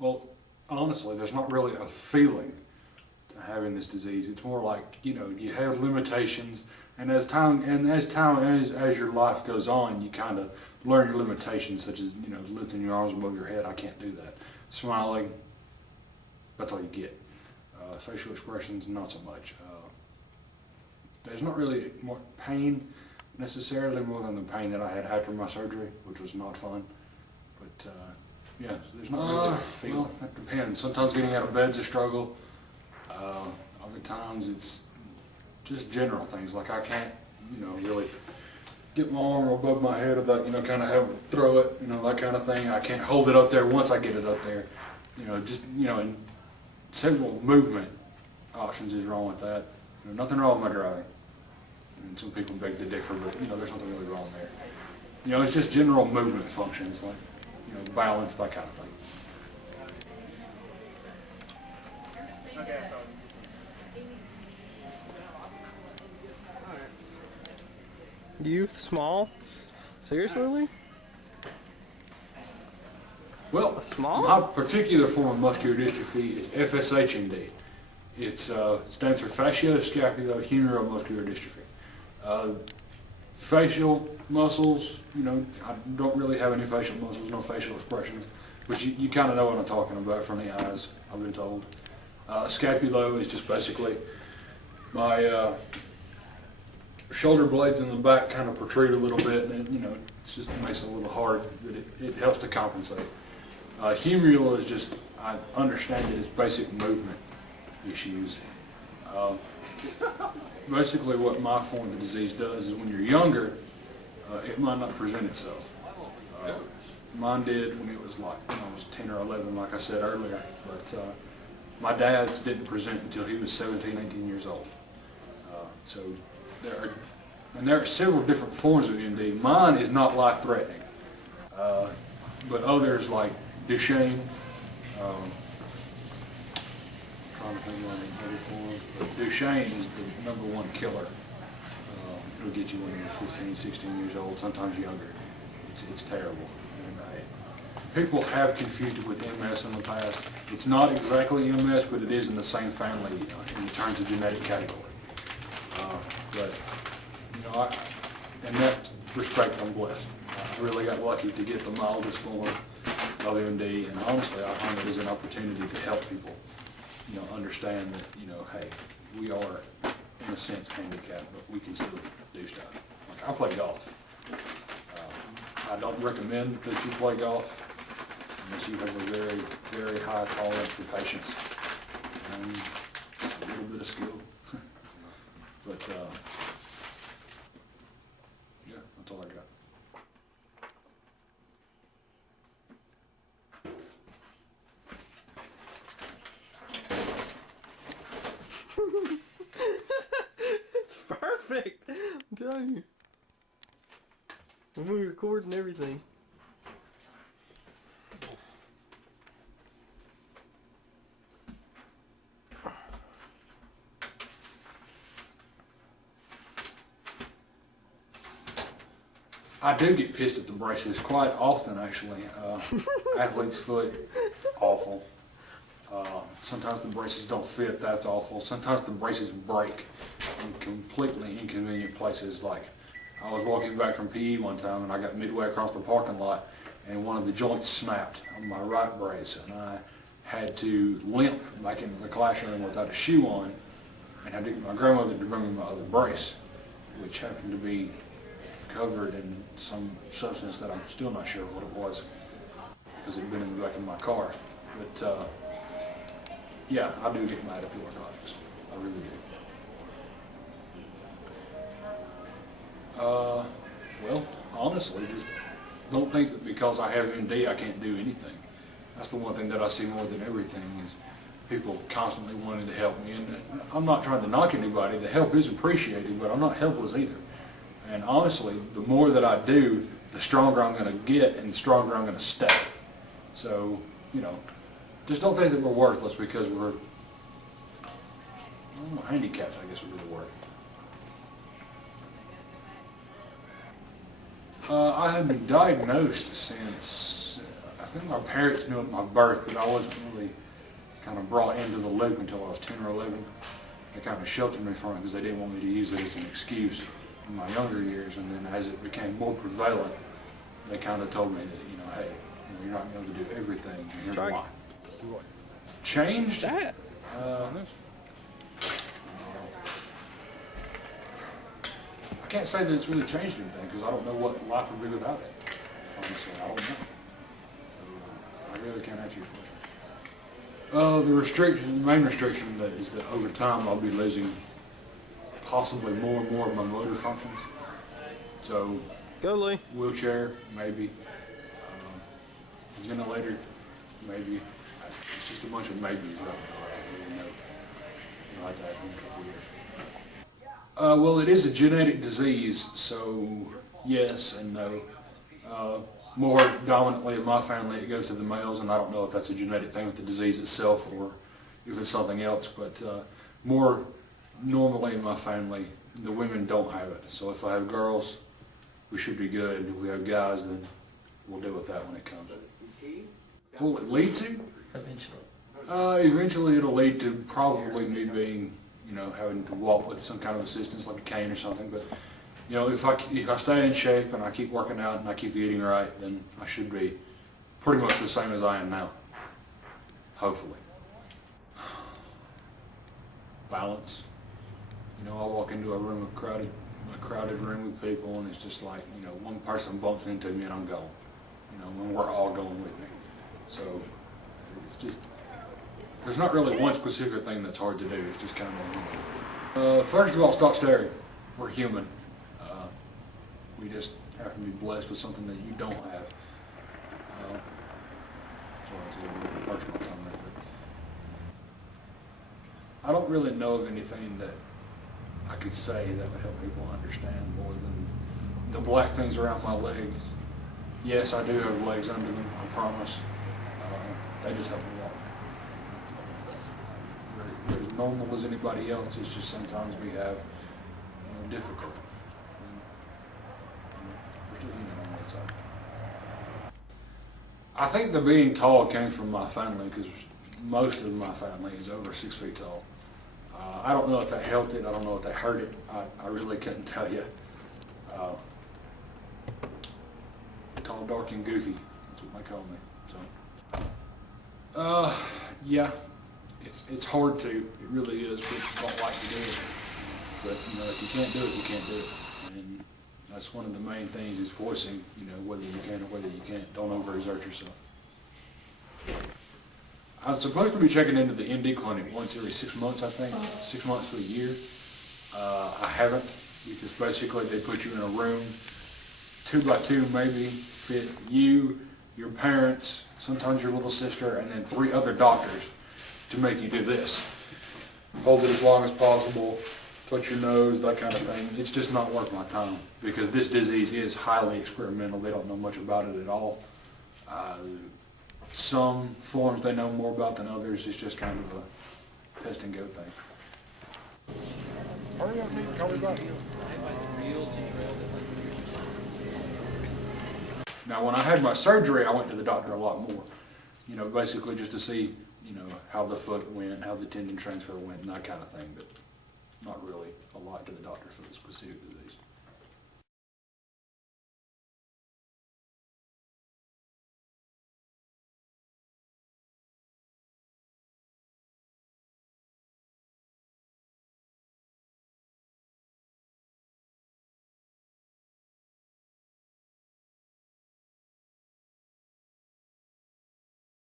Well, honestly, there's not really a feeling to having this disease. It's more like, you have limitations, and as your life goes on, you kind of learn your limitations, such as, lifting your arms above your head. I can't do that. Smiling, that's all you get. Facial expressions, not so much. There's not really more pain necessarily, more than the pain that I had after my surgery, which was not fun. But yeah, there's not really a feeling. Well, that depends. Sometimes getting out of bed's a struggle. Other times it's just general things, like I can't, really get my arm above my head without, kind of having to throw it, that kind of thing. I can't hold it up there once I get it up there. And several movement options is wrong with that. Nothing wrong with my driving. And some people beg to differ, but, there's nothing really wrong there. It's just general movement functions, like, balance, that kind of thing. You small? Seriously, Lee? Well, small? my particular form of muscular dystrophy is FSHMD. It stands for facioscapulohumeral muscular dystrophy. Facial muscles, I don't really have any facial muscles, no facial expressions, but you kind of know what I'm talking about from the eyes, I've been told. Scapulo is just basically my shoulder blades in the back kind of protrude a little bit, and it just makes it a little hard, but it helps to compensate. Humeral is just, I understand it as basic movement issues. Basically what my form of the disease does is when you're younger, it might not present itself. Mine did when I was 10 or 11, like I said earlier, but my dad's didn't present until he was 17, 18 years old. So there are several different forms of MD. Mine is not life-threatening, but others like Duchenne, trying to think of another form, but Duchenne is the #1 killer. It'll get you when you're 15, 16 years old, sometimes younger. It's terrible. And, people have confused it with MS in the past. It's not exactly MS, but it is in the same family in terms of genetic category. But in that respect, I'm blessed. I really got lucky to get the mildest form of MD, and honestly, I find it as an opportunity to help people, understand that, hey, we are, in a sense, handicapped, but we can still do stuff. Like, I play golf. I don't recommend that you play golf unless you have a very, very high tolerance for patience and a little bit of skill. But, yeah, that's all I got. It's perfect. I'm telling you. When we record and everything. I do get pissed at the braces quite often, actually. Athlete's foot, awful. Sometimes the braces don't fit, that's awful. Sometimes the braces break in completely inconvenient places. Like, I was walking back from PE one time and I got midway across the parking lot and one of the joints snapped on my right brace, and I had to limp back into the classroom without a shoe on and had to get my grandmother to bring me my other brace, which happened to be covered in some substance that I'm still not sure what it was because it had been in the back of my car. But yeah, I do get mad at the orthotics. I really do. Well, honestly, just don't think that because I have MD I can't do anything. That's the one thing that I see more than everything is people constantly wanting to help me. And I'm not trying to knock anybody. The help is appreciated, but I'm not helpless either. And honestly, the more that I do, the stronger I'm going to get and the stronger I'm going to stay. So, just don't think that we're worthless because we're handicapped, I guess would be the word. I have been diagnosed since, I think my parents knew at my birth, but I wasn't really kind of brought into the loop until I was 10 or 11. They kind of sheltered me from it because they didn't want me to use it as an excuse in my younger years. And then as it became more prevalent, they kind of told me that, hey, you're not going to do everything, and here's Try- why. Changed? That. I can't say that it's really changed anything because I don't know what life would be without it. Honestly, I don't know. So, I really can't answer your question. The main restriction that is that over time I'll be losing possibly more and more of my motor functions. So, Go, Lee. wheelchair, maybe. Ventilator, maybe. It's just a bunch of maybes. I don't really know. You'll have to ask me in a couple years. Well, it is a genetic disease, so yes and no. More dominantly in my family, it goes to the males, and I don't know if that's a genetic thing with the disease itself or if it's something else, but more normally in my family, the women don't have it. So if I have girls, we should be good. If we have guys, then we'll deal with that when it comes. Will it lead to? Eventually. Eventually it'll lead to probably me being, having to walk with some kind of assistance like a cane or something. But, if I stay in shape and I keep working out and I keep eating right, then I should be pretty much the same as I am now. Hopefully. Balance. I walk into a room of crowded room with people, and it's just like, one person bumps into me and I'm gone. When we're all going with me. So it's just, there's not really one specific thing that's hard to do. It's just kind of, first of all, stop staring. We're human. We just happen to be blessed with something that you don't have. So that's a little bit of a personal comment. But I don't really know of anything that I could say that would help people understand more than the black things around my legs. Yes, I do have legs under them, I promise. They just help me walk. We're as normal as anybody else. It's just sometimes we have difficulty. We're still human on that side. I think the being tall came from my family because most of my family is over 6 feet tall. I don't know if that helped it. I don't know if that hurt it. I really couldn't tell you. Tall, dark, and goofy. That's what they call me. So, yeah, it's hard to. It really is. People don't like to do it, but if you can't do it, you can't do it. And that's one of the main things is voicing. Whether you can or whether you can't. Don't overexert yourself. I'm supposed to be checking into the ND clinic once every 6 months, I think. 6 months to a year. I haven't, because basically they put you in a room, 2 by 2 maybe, fit you, your parents, sometimes your little sister, and then 3 other doctors to make you do this. Hold it as long as possible, touch your nose, that kind of thing. It's just not worth my time, because this disease is highly experimental. They don't know much about it at all. Some forms they know more about than others. It's just kind of a test and go thing. Hurry up, Nick. Call me back. Now, when I had my surgery, I went to the doctor a lot more. Basically just to see, how the foot went, how the tendon transfer went, and that kind of thing. But not really a lot to the doctor for the specific disease.